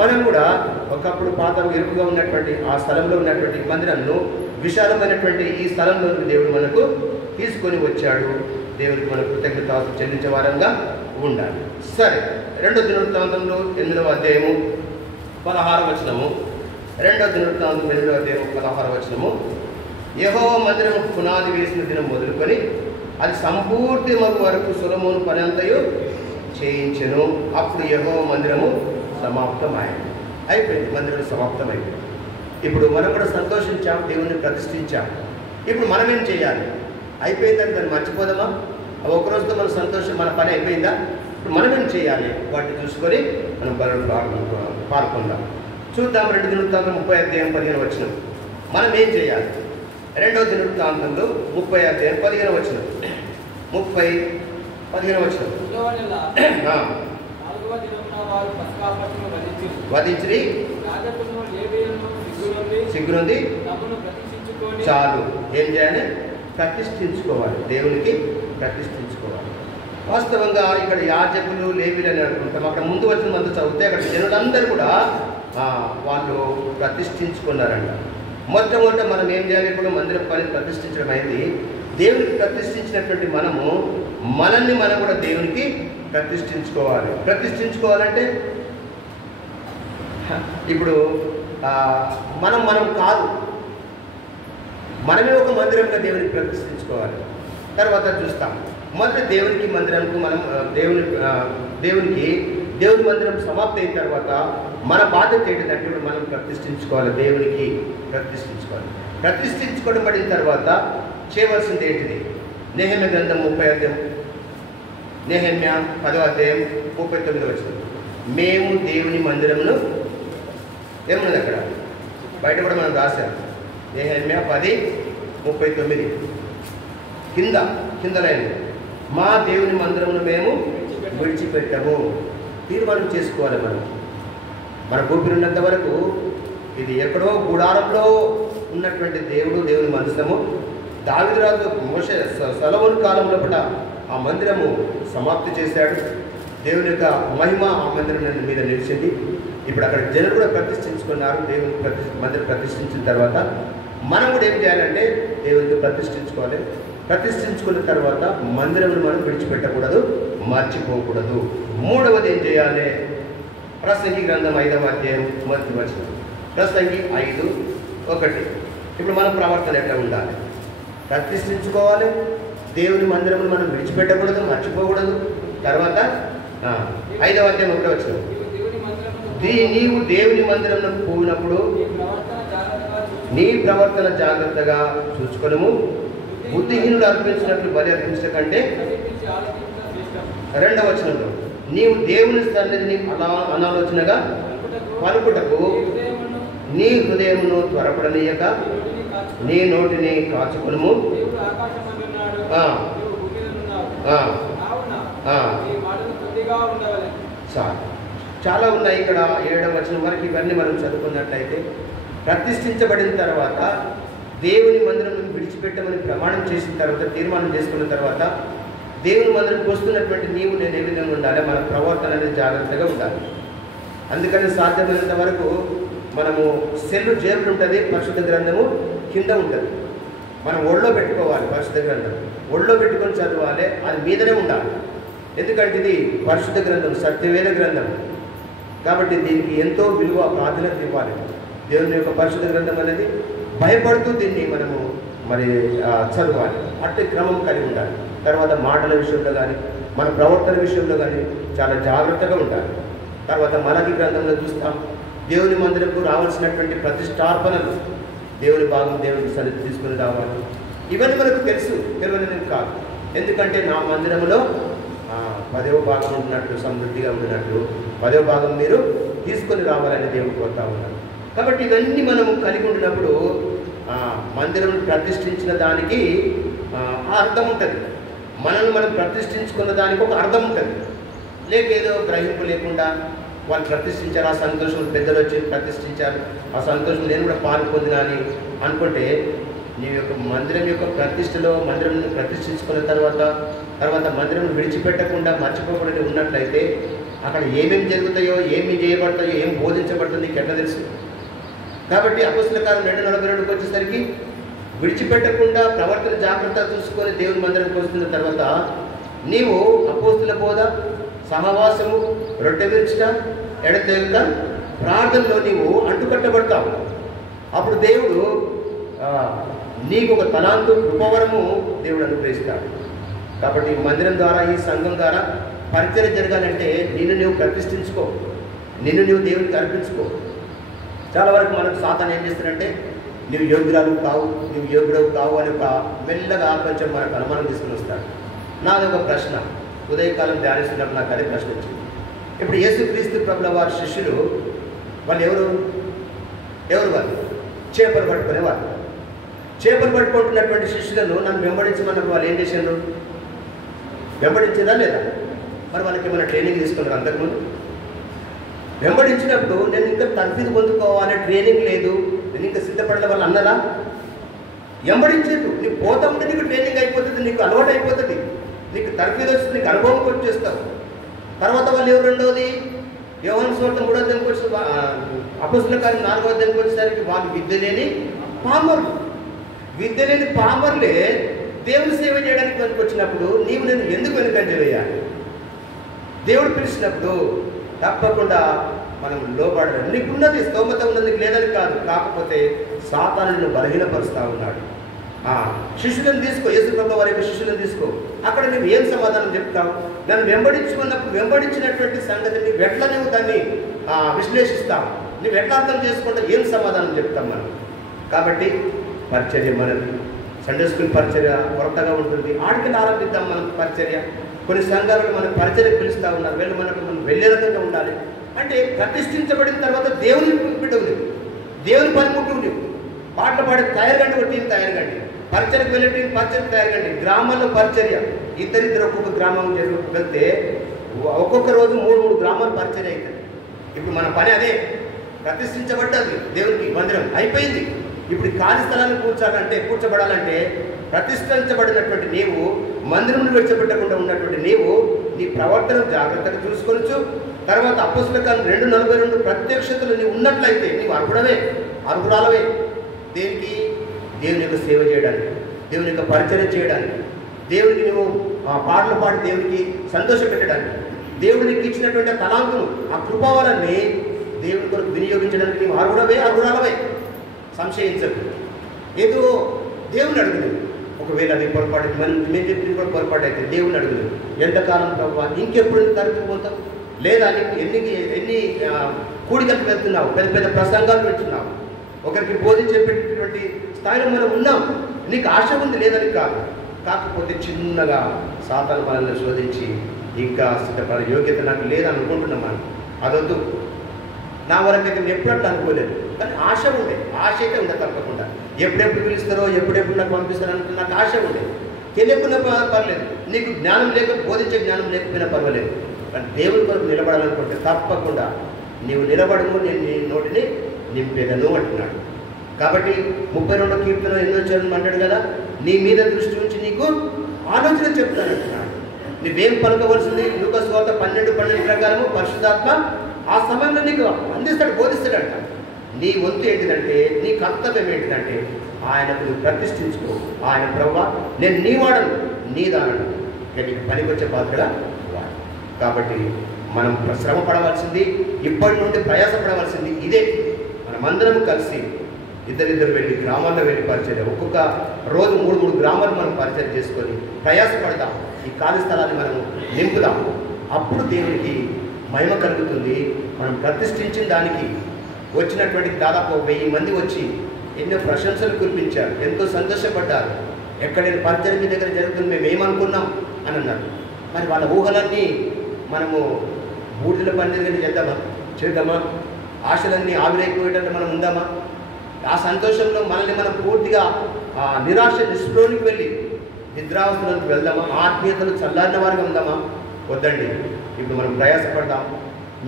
మనం కూడా ఒకప్పుడు పాత ఎరుపుగా ఉన్నటువంటి ఆ స్థలంలో ఉన్నటువంటి మందిరంను విశాలమైనటువంటి ఈ స్థలంలోకి దేవుడు మనకు తీసుకొని వచ్చాడు. దేవుడికి మనం కృతజ్ఞత చెల్లించే వారంగా ఉండాలి. సరే, 2వ దినవృత్తాంతంలో 8వ అధ్యాయము 16వ వచనము. 2వ దినవృత్తాంతం 8వ అధ్యాయం 16వ వచనము. యెహోవా మందిరం పునాది వేసిన దినం మొదలుకొని అది సంపూర్తి మగు వరకు సొలొమోను పని అంతయు చేయించెను. అప్పుడు యెహోవా మందిరము అయిపోయింది. మందిరం సమాప్తమైపోయింది. ఇప్పుడు మనం కూడా సంతోషించాం, దేవుణ్ణి ప్రతిష్ఠించాం. ఇప్పుడు మనం ఏం చేయాలి? అయిపోయిందని దాన్ని మర్చిపోదామా? ఒకరోజుతో మన సంతోషం, మన పని అయిపోయిందా? ఇప్పుడు మనం ఏం చేయాలి? వాటిని చూసుకొని మనం పాల్గొందాం. చూద్దాం. 2 దినవృత్తాంతం 30 అధ్యాయం 15 వచనం. మనం ఏం చేయాలి? 2వ దినవృత్తాంతంలో 30 అధ్యాయం 15 వచనం. 30:15 వచనం. వధించి సిగ్గునుంది చాలు. ఏం చేయాలి? ప్రతిష్ఠించుకోవాలి. దేవునికి ప్రతిష్ఠించుకోవాలి. వాస్తవంగా ఇక్కడ యాజకులు లేవీలని అనుకుంటాం. అక్కడ ముందు వచ్చిన మంది చదివితే అక్కడ జనులందరూ కూడా వాళ్ళు ప్రతిష్ఠించుకున్నారంట. మొట్టమొదట మనం ఏం చేయాలి? ఇప్పుడు మందిరం పని ప్రతిష్ఠించడం అయింది. దేవునికి ప్రతిష్ఠించినటువంటి మనల్ని మనం కూడా దేవునికి ప్రతిష్ఠించుకోవాలంటే ఇప్పుడు మనం కాదు, మనమే ఒక మందిరంగా దేవునికి ప్రతిష్ఠించుకోవాలి. తర్వాత చూస్తాం. మొదటి దేవునికి మందిరంకు మనం దేవుని మందిరం సమాప్తి అయిన తర్వాత మన బాధ్యత ఏంటంటే ఇప్పుడు మనం ప్రతిష్ఠించుకోవాలి. దేవునికి ప్రతిష్ఠించుకోవడం పడిన తర్వాత చేయవలసింది ఏంటిది? నెహెమ్యా గ్రంథం 30 అధ్యాయం, నెహెమ్యా 10వ అధ్యాయం 39 వచనం. మేము దేవుని మందిరమును ఏమున్నది అక్కడ బయట కూడా మనం రాశాం. నెహెమ్యా 10:39 కింద లైన్, మా దేవుని మందిరమును మేము విడిచిపెట్టము. తీర్మానం చేసుకోవాలి. మన ఊపిరినంత వరకు ఇది ఎక్కడో గుడారంలో ఉన్నటువంటి దేవుని మందిరము. దావీదు రాజు మోషే సొలొమోను కాలంలో కూడా ఆ మందిరము సమాప్తి చేశాడు. దేవుని యొక్క మహిమ ఆ మందిరం మీద నిలిచింది. ఇప్పుడు అక్కడ జనులు కూడా ప్రతిష్ఠించుకున్నారు. దేవుని మందిరం ప్రతిష్ఠించిన తర్వాత మనం కూడా ఏం చేయాలంటే దేవునికి ప్రతిష్ఠించుకోవాలి. ప్రతిష్ఠించుకున్న తర్వాత మందిరం మనం విడిచిపెట్టకూడదు, మర్చిపోకూడదు. మూడవది ఏం చేయాలి? ప్రసంగి గ్రంథం 5వ అధ్యాయం 1వ వచనం. ప్రసంగి 5:1. ఇప్పుడు మనం ప్రవర్తన ఎట్లా ఉండాలి? ప్రతిష్ఠించుకోవాలి. దేవుని మందిరం మనం విడిచిపెట్టకూడదు, మర్చిపోకూడదు. తర్వాత 5వ అధ్యాయం 1వ వచనం. నీవు దేవుని మందిరం పోయినప్పుడు నీ ప్రవర్తన జాగ్రత్తగా చూసుకొనుము. బుద్ధిహీనుడు అర్పించినట్లు బలి అర్పించడం కంటే 2వ వచనంలో నీవు దేవుని సన్నిధిని అనాలోచనగా పలుకుటకు నీ హృదయమును త్వరపడనీయక నీ నోటిని కాచుకొనుము. చాలా ఉన్నాయి ఇక్కడ 7వ వచనం వరకు. ఇవన్నీ మనం చదువుకున్నట్లయితే ప్రతిష్ఠించబడిన తర్వాత దేవుని మందిరం విడిచిపెట్టమని ప్రమాణం చేసిన తర్వాత, తీర్మానం చేసుకున్న తర్వాత దేవుని మందిరంకి వస్తున్నటువంటి నేను ఏ విధంగా ఉండాలి? మన ప్రవర్తన అనేది జాగ్రత్తగా ఉండాలి. అందుకని సాధ్యమైనంత వరకు మనము సెల్లు జేబులు ఉంటుంది, పరిశుద్ధ గ్రంథము కింద ఉంటుంది. మనం ఒళ్ళో పెట్టుకోవాలి. పరిశుద్ధ గ్రంథం ఒళ్ళో పెట్టుకొని చదవాలి. అది మీదనే ఉండాలి. ఎందుకంటే ఇది పరిశుద్ధ గ్రంథం, సత్యవేద గ్రంథం. కాబట్టి దీనికి ఎంతో విలువ, ప్రాధాన్యత ఇవ్వాలి. దేవుని యొక్క పరిశుద్ధ గ్రంథం అనేది భయపడుతూ దీన్ని మనము చదవాలి. అట్టి క్రమం కలిగి ఉండాలి. తర్వాత మాటల విషయంలో కానీ, మన ప్రవర్తన విషయంలో కానీ చాలా జాగ్రత్తగా ఉండాలి. తర్వాత మలాకి గ్రంథంలో చూస్తాం, దేవుని మందిరకు రావాల్సినటువంటి ప్రతిష్టార్పణలు, దేవుని భాగం దేవునికి సన్నిధి తీసుకుని రావాలి. ఇవన్నీ మనకు తెలుసు, తెలియనిది కాదు. ఎందుకంటే నా మందిరంలో 10వ భాగం ఉంటున్నట్లు, సమృద్ధిగా ఉంటున్నట్లు 10వ భాగం మీరు తీసుకొని రావాలని దేవుడు కోరుతా ఉన్నారు. కాబట్టి ఇవన్నీ మనము కలిగి ఉండినప్పుడు మందిరం ప్రతిష్ఠించిన దానికి అర్థం ఉంటుంది. మనల్ని మనం ప్రతిష్ఠించుకున్న దానికి ఒక అర్థం ఉంటుంది. లేక ఏదో గ్రహింపు లేకుండా వాళ్ళు ప్రతిష్ఠించారు, ఆ సంతోషం పెద్దలు వచ్చి ప్రతిష్ఠించారు, ఆ సంతోషం నేను కూడా పాలు పొందినా అని అనుకుంటే నీ యొక్క మందిరం యొక్క ప్రతిష్టలో మందిరం ప్రతిష్ఠించుకున్న తర్వాత మందిరం విడిచిపెట్టకుండా మర్చిపోకుండా ఉన్నట్లయితే అక్కడ ఏమేమి జరుగుతాయో, ఏమి చేయబడతాయో, ఏం బోధించబడుతుందో నీకు ఎట్లా తెలుసు? కాబట్టి అపోస్తలుల కార్యం 2:42 వచ్చేసరికి విడిచిపెట్టకుండా ప్రవర్తన జాగ్రత్త చూసుకొని దేవుని మందిరానికి వస్తున్న తర్వాత నీవు అపోస్తలుల బోధ, సహవాసము, రొట్టె విరుచుట, ఎడతెగక ప్రార్థనలో నీవు అంటుకట్టబడతావు. అప్పుడు దేవుడు నీకు ఒక తలాంతు, కృపవరము దేవుడు అనుగ్రహిస్తాడు. కాబట్టి మందిరం ద్వారా, ఈ సంఘం ద్వారా పరిచర్య జరగాలంటే నిన్ను నువ్వు ప్రతిష్ఠించుకో, నిన్ను నువ్వు దేవునికి అర్పించుకో. చాలా వరకు మనకు సాతాను ఏం చేస్తాడంటే నువ్వు యోగ్యురాలు కావు, నువ్వు యోగ్యుడవు కావు అని ఒక మెల్లగా కొంచెం మనకు అనుమానం తీసుకుని వస్తాడు. నాది ఒక ప్రశ్న, ఉదయకాలం ధ్యానిస్తున్నప్పుడు నాకు అదే ప్రశ్న వచ్చింది. ఇప్పుడు యేసుక్రీస్తు ప్రభుల వారి శిష్యులు వాళ్ళు ఎవరు వాళ్ళు చేపలు పట్టుకునేవాళ్ళు. చేపలు పట్టుకుంటున్నటువంటి శిష్యులను నన్ను వెంబడించమన్నప్పుడు వాళ్ళు ఏం చేశారు? వెంబడించిందా లేదా? మరి వాళ్ళకి ఏమైనా ట్రైనింగ్ తీసుకున్నారు? అంతకుముందు వెంబడించినప్పుడు నేను ఇంకా తర్ఫీదు పొందుకోవాలి, ట్రైనింగ్ లేదు, నేను ఇంకా సిద్ధపడిన వాళ్ళు అన్నదా? వెంబడించేది నీకు పోతా ఉంటే నీకు ట్రైనింగ్ అయిపోతుంది, నీకు అలవాటు అయిపోతుంది, నీకు తర్ఫీదు వస్తుంది, నీకు అనుభవం వచ్చేస్తావు. తర్వాత వాళ్ళు ఎవరు? రెండోది యోహాను సువార్త 3వ అధ్యాయంకి వచ్చి అపోస్తలుల కార్యం 4వ అధ్యాయంకి వచ్చేసరికి వాళ్ళు విద్య లేని పామరులు. విద్య లేని పామరులే దేవుని సేవ చేయడానికి మనకు వచ్చినప్పుడు నీవు నేను ఎందుకు వెనుకంజ వేయాలి? దేవుడు పిలిచినప్పుడు తప్పకుండా మనం లోపడడం. నీకున్నది స్తోమత ఉన్నది లేదని కాదు, కాకపోతే సాతానుని బలహీనపరుస్తూ ఉన్నాడు. శిష్యులను తీసుకో, యేసు ప్రభువు వారి యొక్క శిష్యులను తీసుకో, అక్కడ నువ్వు ఏం సమాధానం చెప్తావు? నన్ను వెంబడించుకున్నప్పుడు వెంబడించినటువంటి సంగతిని నువ్వు ఎట్లా నువ్వు దాన్ని విశ్లేషిస్తావు, నువ్వు ఎట్లా అర్థం చేసుకుంటే ఏం సమాధానం చెప్తాం మనం? కాబట్టి పరిచర్య మనది, సండే స్కూల్ పరిచర్య కొరతగా ఉంటుంది, ఆడికి ఆరంభిద్దాం మనం పరిచర్య. కొన్ని సంఘాలను మనం పరిచర్యకు పిలుస్తూ ఉన్నారు, మనం వెళ్ళే రకంగా ఉండాలి. అంటే ప్రతిష్ఠించబడిన తర్వాత దేవుని బిడ్డవు నువ్వు, దేవుని పనిముట్టువు నువ్వు. పాటలు పాడి తయారుగండి, ఒక టీం తయారుగండి, పరిచర్యకు వెళ్ళే టీం పరిచర్యకు తయారుగండి. గ్రామాల్లో పరిచర్య ఇద్దరిద్దరు ఒక్కొక్క గ్రామం వెళ్తే ఒక్కొక్క రోజు 3 గ్రామాలు పరిచర్య అవుతుంది. ఇప్పుడు మన పని అదే, ప్రతిష్ఠించబడ్డది దేవునికి మందిరం అయిపోయింది. ఇప్పుడు ఖాళీ స్థలాన్ని కూర్చోబడాలంటే ప్రతిష్ఠించబడినటువంటి నీవు, మందిరం విడిచిపెట్టకుండా ఉన్నటువంటి నీవు నీ ప్రవర్తన జాగ్రత్తగా చూసుకోవచ్చు. తర్వాత అపోస్తలుల కార్యం 2:42 ప్రత్యక్షతలు నీవు ఉన్నట్లయితే నీవు అర్హురాలవే. దేనికి? దేవుని యొక్క సేవ చేయడానికి, దేవుని యొక్క పరిచర్య చేయడానికి, దేవునికి నువ్వు పాటలు పాడి దేవునికి సంతోషపెట్టడానికి, దేవుడికి ఇచ్చినటువంటి తలాంతును, ఆ కృపావరాన్ని దేవుని కొరకు వినియోగించడానికి నీవు అర్హురాలవే. సంశయించదు. ఏదో దేవుని అడుగును. ఒకవేళ అది పొరపాటు, మేము చెప్పింది కూడా పొరపాటు అయితే దేవుని అడుగును, ఎంతకాలం ప్రభావ ఇంకెప్పుడు తరలిపోతావు? లేదా నీకు ఎన్ని కూడికలకు వెళ్తున్నావు, పెద్ద ప్రసంగాలు పెడుతున్నావు, ఒకరికి బోధించేటటువంటి స్థాయిలో మనం ఉన్నాం. నీకు ఆశ ఉంది లేదని కాదు, కాకపోతే చిన్నగా సాతాను మనల్ని శోధించి ఇంకా సిద్ధపడే యోగ్యత నాకు లేదనుకుంటున్నాం. మనం అదొద్దు. నా వరకైతే నేను ఎప్పుడట్లా అనుకోలేదు, కానీ ఆశ ఉండే, ఆశ అయితే ఉండే తప్పకుండా. ఎప్పుడెప్పుడు పిలుస్తారో, ఎప్పుడెప్పుడు నాకు పంపిస్తారో అంటే నాకు ఆశ ఉండే. తెలియకుండా పర్లేదు, నీకు జ్ఞానం లేక, బోధించే జ్ఞానం లేకపోయినా పర్వాలేదు, కానీ దేవుని కొరకు నిలబడాలనుకుంటే తప్పకుండా నీవు నిలబడము, నేను నీ నోటిని నింపేదను అంటున్నాడు. కాబట్టి 32వ కీర్తన 8వ చరణం అంటాడు కదా, నీ మీద దృష్టి ఉంచి నీకు ఆలోచన చెప్తాను అంటున్నాడు. నువ్వేం పలకవలసింది? లూకా సువార్త 12:12 ప్రకారము పరిశుద్ధాత్మ ఆ సమయంలో నీకు అందిస్తాడు, బోధిస్తాడంట. నీ వంతు ఏంటిదంటే, నీ కర్తవ్యం ఏంటిదంటే ఆయనకు నువ్వు ప్రతిష్ఠించుకో. ఆయన ప్రభువా నేను నీ వాడను, నీ దానను, ఇక నీకు పనికొచ్చే పాత్రగా వాడు. కాబట్టి మనం శ్రమ పడవలసింది, ఇప్పటి నుండి ప్రయాసపడవలసింది ఇదే. మనమందరం కలిసి ఇద్దరిద్దరు వెళ్ళి గ్రామాల్లో వెళ్ళి పరిచయం, ఒక్కొక్క రోజు 3 గ్రామాలు మనం పరిచయం చేసుకొని ప్రయాసపడదాం. ఈ ఖాళీ స్థలాన్ని మనం నింపుదాం. అప్పుడు దేవునికి మహిమ కలుగుతుంది. మనం ప్రతిష్ఠించిన దానికి వచ్చినటువంటి దాదాపు 1000 మంది వచ్చి ఎన్నో ప్రశంసలు కురిపించారు, ఎంతో సంతోషపడ్డారు. ఎక్కడైనా పరిచయం మీ దగ్గర జరుగుతుంది, మేము ఏమనుకున్నాం అని అన్నారు. మరి వాళ్ళ ఊహలన్నీ మనము బూడిదల పని దగ్గర చేద్దామా? ఆశలన్నీ ఆవిరైపోయేటట్టు మనం ఉందామా? ఆ సంతోషంలో మనల్ని మనం పూర్తిగా నిరాశ నిస్పృహలోకి వెళ్ళి నిద్రావస్థలోకి వెళ్దామా? ఆత్మీయతలు చల్లారిన వారిగా ఉందామా? వద్దండి. ఇప్పుడు మనం ప్రయాసపడదాం.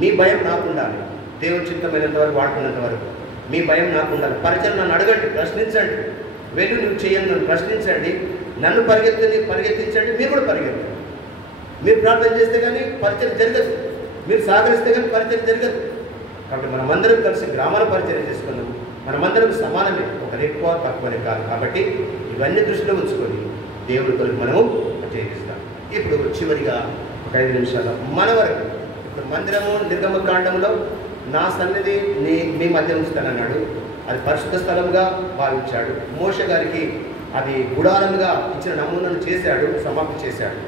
మీ భయం నాకు ఉండాలి. దేవుని చిత్తమైనంత వరకు, వాడుకున్నంత వరకు మీ భయం నాకు ఉండాలి. పరిచయం నన్ను అడగండి, ప్రశ్నించండి. వెళ్ళి నువ్వు చేయను నన్ను ప్రశ్నించండి. నన్ను పరిగెత్తించండి, మీరు కూడా పరిగెత్తండి. మీరు ప్రార్థన చేస్తే కానీ పరిచయం జరగదు, మీరు సహకరిస్తే కానీ పరిచయం జరగదు. కాబట్టి మనమందరం కలిసి గ్రామాల పరిచయం చేసుకుందాం. మనమందరం సమానమే, ఒకరు ఎక్కువ తక్కువనే కాదు. కాబట్టి ఇవన్నీ దృష్టిలో ఉంచుకొని దేవుడి కొరకు మనము చేయిస్తాం. ఇప్పుడు చివరిగా ఒక 5 నిమిషాలు మన వరకు. ఇప్పుడు మందిరము నిర్గమకాండంలో నా సన్నిధి మీ మధ్య ఉంచుతానన్నాడు. అది పరిశుద్ధ స్థలంగా భావించాడు. మోషే గారికి అది గుడారంగా ఇచ్చిన నమూనాను చేశాడు, సమాప్తి చేశాడు.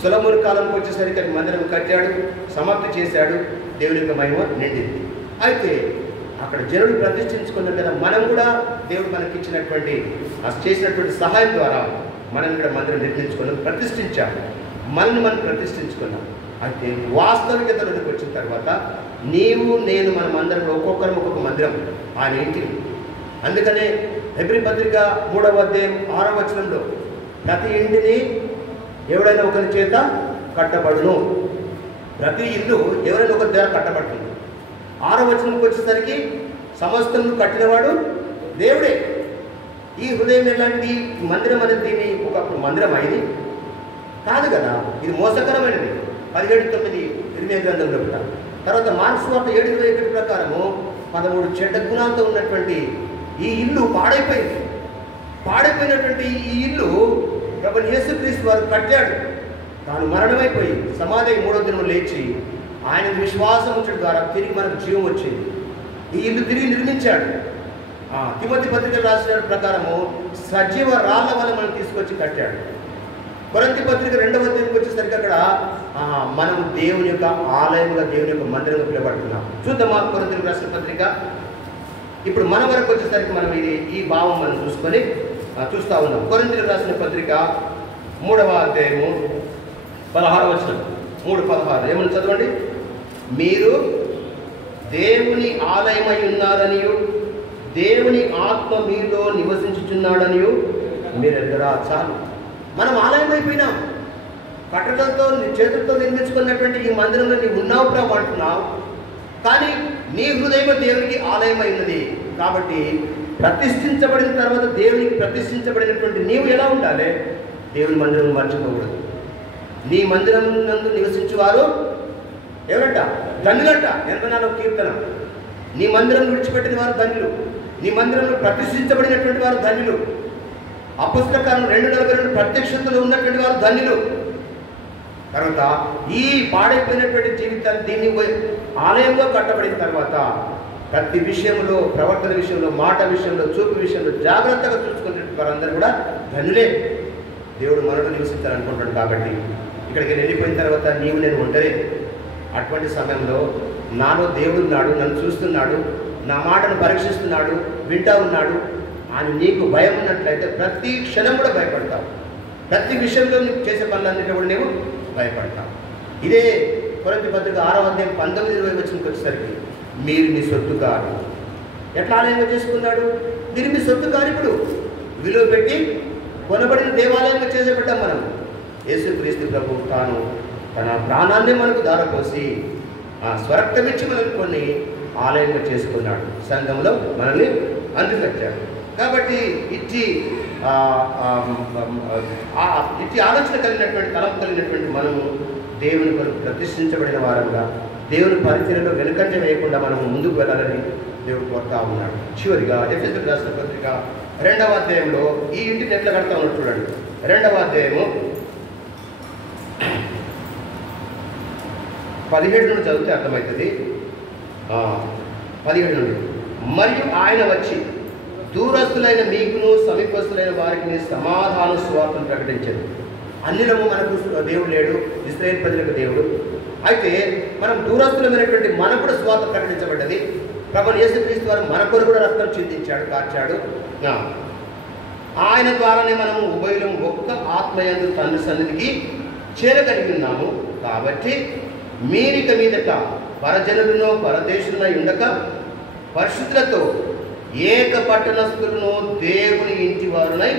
సొలొమోను కాలంకి వచ్చేసరికి అది మందిరం కట్టాడు, సమాప్తి చేశాడు. దేవుని యొక్క మహిమ నిండింది. అయితే అక్కడ జనుడు ప్రతిష్ఠించుకున్నాం కదా, మనం కూడా దేవుడు మనకి ఇచ్చినటువంటి చేసినటువంటి సహాయం ద్వారా మనం ఇక్కడ మందిరం నిర్మించుకున్నాం, ప్రతిష్ఠించాం. మనల్ని మనం ప్రతిష్ఠించుకున్నాం. అయితే వాస్తవికతలోకి వచ్చిన తర్వాత నీవు నేను మనం అందరం ఒక్కొక్కరం ఒక్కొక్క మందిరం ఆయన ఇంటికి. అందుకనే హెబ్రీ పత్రిక 3వ అధ్యాయం 6వ వచనంలో ప్రతి ఇంటిని ఎవడైనా ఒకరి చేత కట్టబడును. ప్రతి ఇల్లు ఎవరైనా ఒకరి ద్వారా కట్టబడుతుంది. 6వ వచనంకి వచ్చేసరికి సమస్తం కట్టినవాడు దేవుడే. ఈ హృదయం ఎలాంటిది? మందిరం అనేది దీన్ని ఒకప్పుడు మందిరం అయింది కాదు కదా, ఇది మోసకరమైనది. 17:9 ఇర్మియా గ్రంథంలో కూడా. తర్వాత మార్క్స్ వార్త 7:21 ప్రకారము 13 చెడ్డ గుణాలతో ఉన్నటువంటి ఈ ఇల్లు పాడైపోయింది. పాడైపోయినటువంటి ఈ ఇల్లు ప్రభువైన యేసుక్రీస్తు వారు కట్టాడు. తాను మరణమైపోయి సమాధి 3వ దినం లేచి ఆయన విశ్వాసం ఉంచడం ద్వారా తిరిగి మనకు జీవం వచ్చింది. ఈ ఇల్లు తిరిగి నిర్మించాడు. తిమోతి పత్రిక రాసిన ప్రకారము సజీవ రాళ్ల వల్ల మనం తీసుకొచ్చి కట్టాడు. కొరింథీ పత్రిక 2వ అధ్యాయానికి వచ్చేసరికి అక్కడ మనం దేవుని యొక్క ఆలయంగా, దేవుని యొక్క మందిరంగా పిలువబడుతున్నాం. చూద్దామా కొరింథీయులకు రాసిన పత్రిక. ఇప్పుడు మన వరకు వచ్చేసరికి మనం ఈ భావం మనం చూస్తూ ఉన్నాం. కొరింథీయులకు రాసిన పత్రిక 3వ అధ్యాయము 16వ వచనం. 3:16 ఏమని చదవండి. మీరు దేవుని ఆలయమై ఉన్నారనియు దేవుని ఆత్మ మీలో నివసించుచున్నాడనియు మీరు ఎదురా. చాలు, మనం ఆలయం అయిపోయినాం. కట్టడలతో చేతులతో నిర్మించుకున్నటువంటి ఈ మందిరంలో నీవు ఉన్నావు ప్రభు అంటున్నావు. కానీ నీ హృదయం దేవునికి ఆలయమై ఉన్నది. కాబట్టి ప్రతిష్ఠించబడిన తర్వాత దేవునికి ప్రతిష్ఠించబడినటువంటి నీవు ఎలా ఉండాలి? దేవుని మందిరం మర్చిపోకూడదు. నీ మందిరం నందు నివసించువారు ఎవరంట? ధన్యులంట. 84వ కీర్తన. నీ మందిరం విడిచిపెట్టిన వారు ధన్యులు, నీ మందిరంలో ప్రతిష్ఠించబడినటువంటి వారు ధన్యులు. అపొస్తలుల కార్యం 2:42 ప్రత్యక్షతలో ఉన్నటువంటి వారు ధన్యులు. తర్వాత ఈ పాడైపోయినటువంటి జీవితాన్ని దీన్ని ఆలయంలో కట్టబడిన తర్వాత ప్రతి విషయంలో, ప్రవర్తన విషయంలో, మాట విషయంలో, చూపు విషయంలో జాగ్రత్తగా చూసుకునేటువంటి వారందరూ కూడా ధన్యులే. దేవుడు మనలో నివసించాలనుకుంటాడు. కాబట్టి ఇక్కడికి వెళ్ళిపోయిన తర్వాత నీవు నేను ఉండలే. అటువంటి సమయంలో నాలో దేవుడు ఉన్నాడు, నన్ను చూస్తున్నాడు, నా మాటను పరీక్షిస్తున్నాడు, వింటా ఉన్నాడు. ఆయన నీకు భయం ఉన్నట్లయితే ప్రతి క్షణం కూడా భయపడతావు. ప్రతి విషయంలో నీకు చేసే పనులన్నింటిలో కూడా నీవు భయపడతావు. ఇదే కొరింథీ పత్రిక 6వ అధ్యాయం 19-20 వచనంకి వచ్చేసరికి మీరు మీ సొత్తు కాదు. ఎట్లా ఆలయంగా చేసుకున్నాడు? మీరు మీ సొత్తు కాదు. ఇప్పుడు విలువ పెట్టి కొనబడిన దేవాలయంగా చేసేబడ్డాం మనం. యేసుక్రీస్తు ప్రభు తాను తన ప్రాణాన్ని మనకు దారపోసి స్వరక్తమిచ్చి మనల్ని కొన్ని ఆలయంగా చేసుకున్నాడు. సంఘంలో మనల్ని అందుకచ్చాడు. కాబట్టి ఇచ్చి ఆలోచన కలిగినటువంటి, తలం కలిగినటువంటి మనము దేవుని కొరకు ప్రతిష్ఠించబడిన వారంగా దేవుని పరిచర్యలో వెనుకంజ వేయకుండా మనము ముందుకు వెళ్ళాలని దేవుడు కోరుతా ఉన్నాడు. చివరిగా ఎఫెసీయులకు రాసిన పత్రిక 2వ అధ్యాయంలో ఈ ఇంటిని ఎట్లా కడతా ఉన్నాడు చూడండి. 2వ అధ్యాయము 17 నుండి చదివితే అర్థమవుతుంది. 17 నుండి. మరియు ఆయన వచ్చి దూరస్తులైన మీకును సమీపస్తులైన వారికి సమాధాన సువార్తను ప్రకటించారు. అన్నిలము మనకు దేవుడు లేడు, ఇశ్రాయేలు ప్రజలకు దేవుడు. అయితే మనం దూరస్తులమైనటువంటి మనకు కూడా సువార్త ప్రకటించబడ్డది. ప్రభువైన యేసుక్రీస్తు వారు మన కొరకు కూడా రక్తం చిందించాడు, కార్చాడు. ఆయన ద్వారానే మనము ఉభయులం ఒక్క ఆత్మయందు తండ్రి సన్నిధికి చేరగలిగి ఉన్నాము. కాబట్టి మీరిక మీదట పరజనులను పరదేశులై ఉండక పరిశుద్ధులతో ఏక పట్టణస్థులను దేవుని ఇంటి వారునై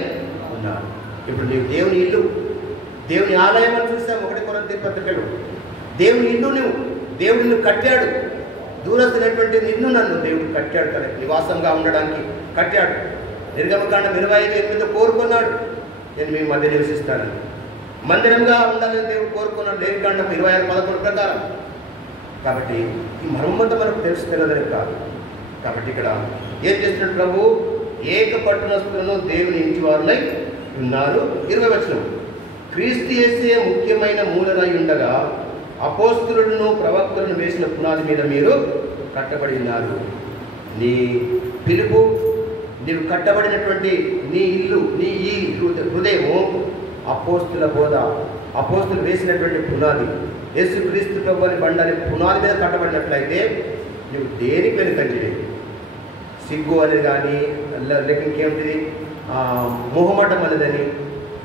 ఉన్నారు. ఇప్పుడు నీవు దేవుని ఇల్లు, దేవుని ఆలయం అని చూసాం 1 కొరింథీ పత్రికలో. దేవుని ఇల్లు నువ్వు, దేవుడు నిన్ను కట్టాడు. దూరస్తున్నటువంటి నిన్ను నన్ను దేవుడు కట్టాడు, తన నివాసంగా ఉండడానికి కట్టాడు. నిర్గమకాండం 25:8 కోరుకున్నాడు, నేను మీ మధ్య నివసిస్తానని. మందిరంగా ఉండాలని దేవుడు కోరుకున్నాడు లేవికాండం 26:11 ప్రకారం. కాబట్టి ఈ మర్మంతా మనకు తెలుసు, తెలియదని కాదు. కాబట్టి ఇక్కడ ఏం చేస్తున్నాడు ప్రభు? ఏక పట్టణస్థులను దేవుని ఇంటి వారులై ఉన్నారు. 20వ వచనం, క్రీస్తు యేసే ముఖ్యమైన మూలనై ఉండగా అపోస్తలులను ప్రవక్తలను వేసిన పునాది మీద మీరు కట్టబడి ఉన్నారు. నీ పిలుపు, నీవు కట్టబడినటువంటి నీ ఇల్లు, నీ ఈ హృదయము అపోస్తుల బోధ, అపోస్తులు వేసినటువంటి పునాది, యేసుక్రీస్తు ప్రభువుని బండారి పునాది మీద కట్టబడినట్లయితే నువ్వు దేనికి వెనుకండి లేదు. సిగ్గు అనేది కానీ లేక ఇంకేమిటిది మొహమాటం అనేదని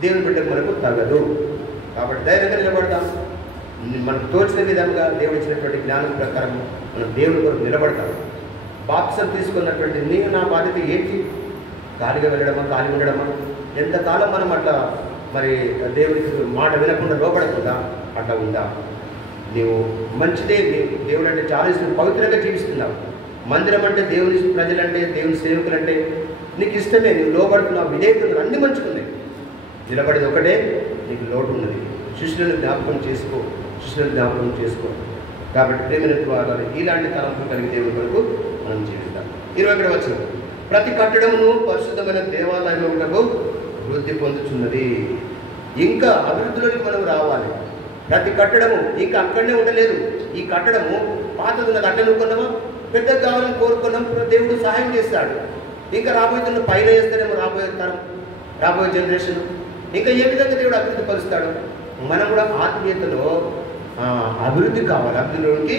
దేవుని బిడ్డకు మనకు తగదు. కాబట్టి ధైర్యంగా నిలబడతాం. మనకు తోచిన విధంగా దేవుడు ఇచ్చినటువంటి జ్ఞానం ప్రకారం మనం దేవుని కొరకు నిలబడతాం. బాప్సం తీసుకున్నటువంటి నేను నా బాధ్యత ఏంటి? ఖాళీగా వెళ్ళడమా, ఖాళీ ఉండడమా? ఎంతకాలం మనం అట్లా మరి దేవుడికి మాట వినకుండా లోపడకుండా అట్లా ఉందా? నీవు మంచిదే, దేవుడు అంటే చాలా ఇష్టం, పవిత్రంగా జీవిస్తున్నావు. మందిరం అంటే దేవుని ప్రజలంటే, దేవుని సేవకులంటే నీకు ఇష్టమే, నువ్వు లోపడుతున్నావు, విధేయకులు అన్నీ మంచుకున్నాయి. నిలబడేది ఒకటే, నీకు లోటు ఉన్నది. శిష్యులను జ్ఞాపకం చేసుకో, శిష్యులను జ్ఞాపకం చేసుకో. కాబట్టి ప్రేమైన ద్వారా ఇలాంటి తలంపులు కలిగి దేవుని వరకు మనం జీవిస్తాం. 21వ వచనం, ప్రతి కట్టడమును పరిశుద్ధమైన దేవాలయములకు వృద్ధి పొందుతున్నది. ఇంకా అభివృద్ధిలోకి మనం రావాలి. ప్రతి కట్టడము ఇంకా అక్కడనే ఉండలేదు. ఈ కట్టడము పాతది ఉన్నది, అట్లా కొన్నామా, పెద్దగా కావాలని కోరుకున్నాం, దేవుడు సహాయం చేస్తాడు. ఇంకా రాబోతున్న పైన వేస్తాడేమో రాబోయే తరం, రాబోయే జనరేషన్. ఇంకా ఏ విధంగా దేవుడు అభివృద్ధి పరుస్తాడు? మనం కూడా ఆత్మీయతలో అభివృద్ధి కావాలి, అభివృద్ధిలోకి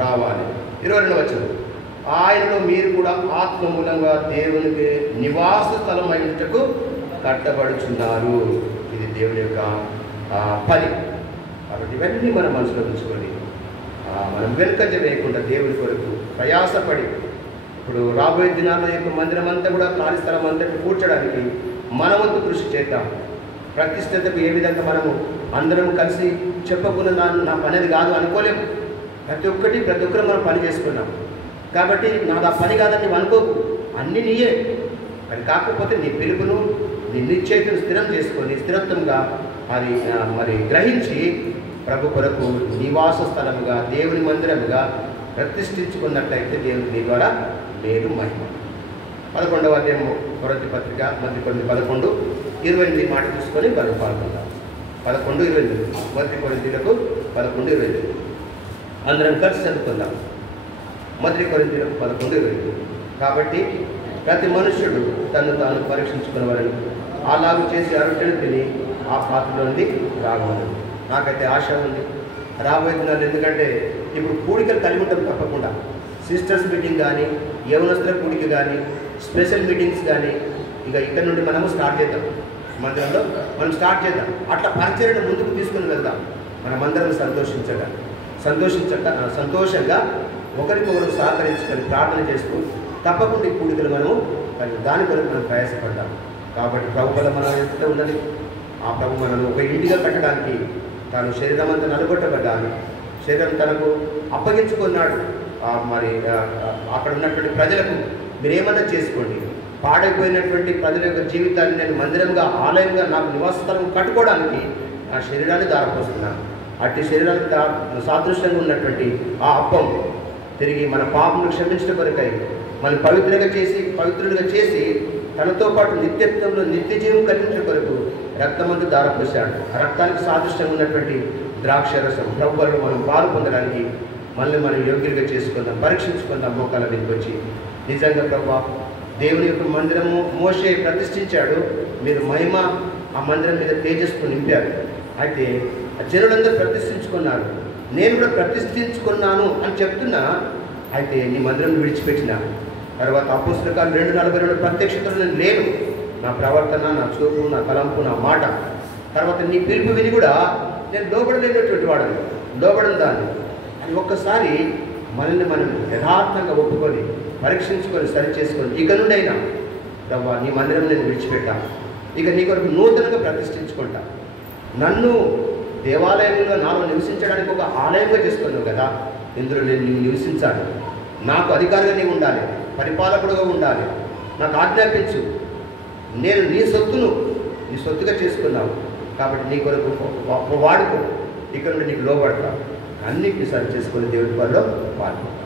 రావాలి. 22వ వచనం, ఆయనలో మీరు కూడా ఆత్మ మూలంగా దేవునికి నివాస స్థలం అయినట్టుకు కట్టబడుచున్నారు. ఇది దేవుని యొక్క పని. కాబట్టి ఇవన్నీ మన మనసులో ఉంచుకొని మనం వెనుకంజ వేయకుండా దేవుని కొరకు ప్రయాసపడి, ఇప్పుడు రాబోయే దినాల్లో యొక్క మందిరం అంతా కూడా ఖాళీ స్థలం అంతా కూర్చోడానికి మన వంతు కృషి చేద్దాం. ప్రతిష్టతకు ఏ విధంగా మనము అందరం కలిసి చెప్పకుండా నా పనిది కాదు అనుకోలేము. ప్రతి ఒక్కరు మనం పని చేసుకున్నాం. కాబట్టి నాది ఆ పని కాదని నువ్వు అనుకోకు, అన్నీ నీయే. అది కాకపోతే నీ పిలుపును, నీ నిశ్చయితను స్థిరం చేసుకొని స్థిరత్వంగా మరి గ్రహించి ప్రభు కొరకు నివాస స్థలముగా, దేవుని మందిరముగా ప్రతిష్ఠించుకున్నట్లయితే దేవుని నీ ద్వారా మేలు మహిమ. 11వ అధ్యాయము కొరింథీ పత్రిక మొదటి 11:28 మాట తీసుకొని మనం పాల్గొందాం. 11:28 మొదటి కొరింథీలకు 11:28 అందరం కలిసి చదువుకుందాం. మొదటి కొరింథీలకు 11:28. కాబట్టి ప్రతి మనుష్యుడు తను తాను పరీక్షించుకునేవారని అలాగూ చేసి అరొట్టెను తిని ఆ పాత్రలో నుండి రాగలదు. నాకైతే ఆశ ఉంది రాబోయే దినాలు. ఎందుకంటే ఇప్పుడు కూడికలు కలిగి ఉంటాం తప్పకుండా. సిస్టర్స్ మీటింగ్ కానీ, యవనస్తుల కూడిక కానీ, స్పెషల్ మీటింగ్స్ కానీ ఇక ఇక్కడ నుండి మనము స్టార్ట్ చేద్దాం. మందిరంలో మనం స్టార్ట్ చేద్దాం. అట్లా పరిచర్యను ముందుకు తీసుకుని వెళ్దాం. మనమందరం సంతోషంగా ఒకరికొకరు సహకరించుకొని ప్రార్థన చేస్తూ తప్పకుండా ఈ కూడికలు మనము దాని కొరకు మనం ప్రయాసపడ్డాం. కాబట్టి ప్రభు వల్ల మనం ఎంత ఉన్నది, ఆ ప్రభు మనల్ని ఒక ఇంటిగా కట్టడానికి తాను శరీరం అంతా నలుగొట్టబడ్డాను, శరీరం తనకు అప్పగించుకున్నాడు. మరి అక్కడ ఉన్నటువంటి ప్రజలకు మీరేమన్నా చేసుకోండి, పాడైపోయినటువంటి ప్రజల యొక్క జీవితాన్ని నేను మందిరంగా, ఆలయంగా, నాకు నివాస స్థలం కట్టుకోవడానికి నా శరీరాన్ని దారిపోస్తున్నాను. అట్టి శరీరానికి సాదృశ్యంగా ఉన్నటువంటి ఆ అప్పం తిరిగి మన పాపను క్షమించడం కొరకై మనం పవిత్రులుగా చేసి తనతో పాటు నిత్యత్వంలో నిత్య జీవం కలిగించడం కొరకు రక్తమంతా దారపోసాడు. ఆ రక్తానికి సాదృశ్యంగా ఉన్నటువంటి ద్రాక్షరసం ప్రభువులో మనం పాలు పొందడానికి మనం యోగ్యులుగా చేసుకుందాం, పరీక్షించుకుందాం. మోకాళ్ళ మీదకి వచ్చి నిజంగా ప్రభు దేవుని యొక్క మందిరము మోషే ప్రతిష్ఠించాడు, మీరు మహిమ ఆ మందిరం మీద తేజస్సు నింపారు. అయితే జనులందరూ ప్రతిష్ఠించుకున్నారు, నేను కూడా ప్రతిష్ఠించుకున్నాను అని చెప్తున్నా. అయితే నీ మందిరం విడిచిపెట్టిన తర్వాత అపోస్తల కార్యాలు 2:42 ప్రత్యక్షతలో నేను లేను. నా ప్రవర్తన, నా చూపు, నా తలంపు, నా మాట, తర్వాత నీ పిలుపు విని కూడా నేను లోబడలేనటువంటి వాడని, లోబడని దాన్ని అని ఒక్కసారి మనల్ని మనం యథార్థంగా ఒప్పుకొని పరీక్షించుకొని సరి చేసుకొని ఇక నుండి అయినా రవ్వ నీ మందిరం నేను విడిచిపెట్టా, ఇక నీ కొరకు నూతనంగా ప్రతిష్ఠించుకుంటా, నన్ను దేవాలయంలో నాలో నివసించడానికి ఒక ఆలయంగా చేసుకున్నావు కదా, ఇందులో నేను నీవు నివసించాలి, నాకు అధికారిగా నీవు ఉండాలి, పరిపాలకుడుగా ఉండాలి, నాకు ఆజ్ఞాపించు, నేను నీ సొత్తుగా చేసుకున్నావు కాబట్టి నీ కొరకు వాడుకో, ఇక్కడ నుండి నీకు లోబడతా, అన్నిటిని సరి చేసుకుని దేవుడి పనిలో పాల్గొంటాను.